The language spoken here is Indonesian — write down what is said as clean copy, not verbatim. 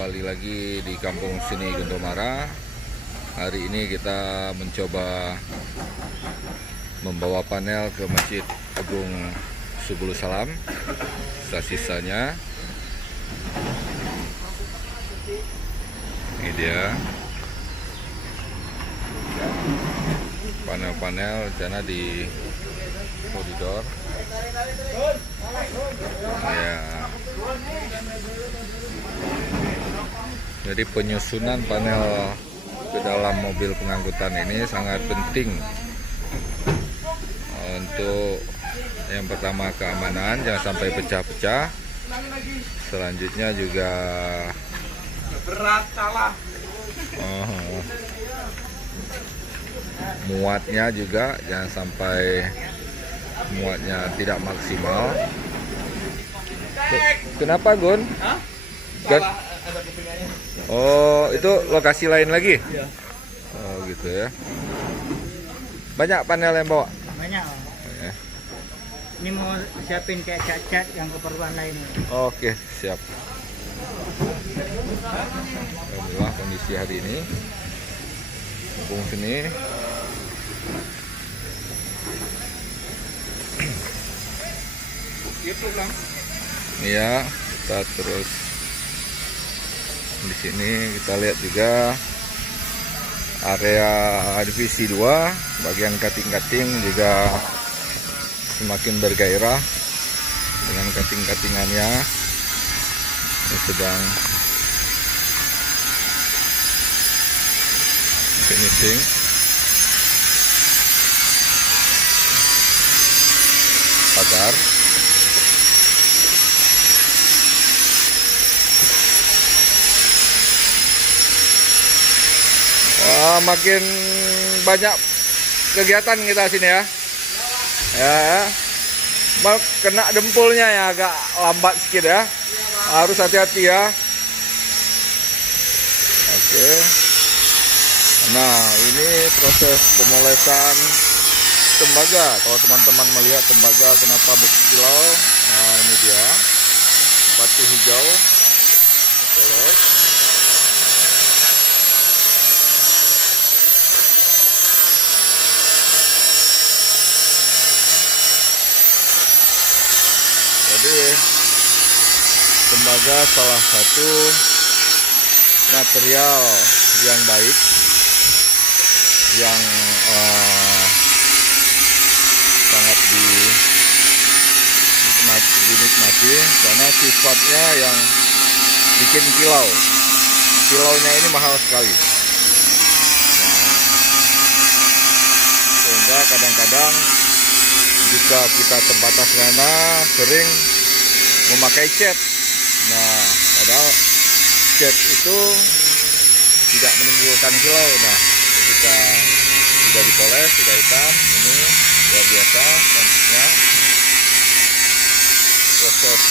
kembali lagi di Kampung Seni Guntomara. Hari ini kita mencoba membawa panel ke Masjid Agung Subul Salam. Sisa-sisanya ini dia panel-panel rencana di koridor ya. Jadi penyusunan panel ke dalam mobil pengangkutan ini sangat penting untuk yang pertama keamanan, jangan sampai pecah-pecah. Selanjutnya juga berat salah. Muatnya juga jangan sampai muatnya tidak maksimal. Kenapa, Gun? Hah? Salah, ada kepingannya. Oh, itu lokasi lain lagi? Iya. Oh, gitu ya. Banyak panel yang bawa? Banyak. Ya. Ini mau siapin kayak cat-cat yang keperluan lain. Oke, siap. Alhamdulillah kondisi hari ini Kampung Seni ya. Kita terus di sini kita lihat juga area divisi 2 bagian cutting-cutting juga semakin bergairah dengan cutting-cuttingannya yang sedang finishing. Pagar makin banyak kegiatan kita sini ya. Ya, kena dempulnya ya, agak lambat sedikit ya. Harus hati-hati ya. Oke. Nah, ini proses pemolesan tembaga. Kalau teman-teman melihat tembaga kenapa berkilau, nah ini dia batu hijau poles. Jadi tembaga salah satu material yang baik yang sangat dinikmati karena sifatnya yang bikin kilau. Kilaunya ini mahal sekali. Sehingga kadang-kadang jika kita terbatas dana sering memakai cat. Nah, padahal cat itu tidak menimbulkan kilau. Nah, ketika sudah dipoles, sudah hitam, ini luar biasa cantiknya. Proses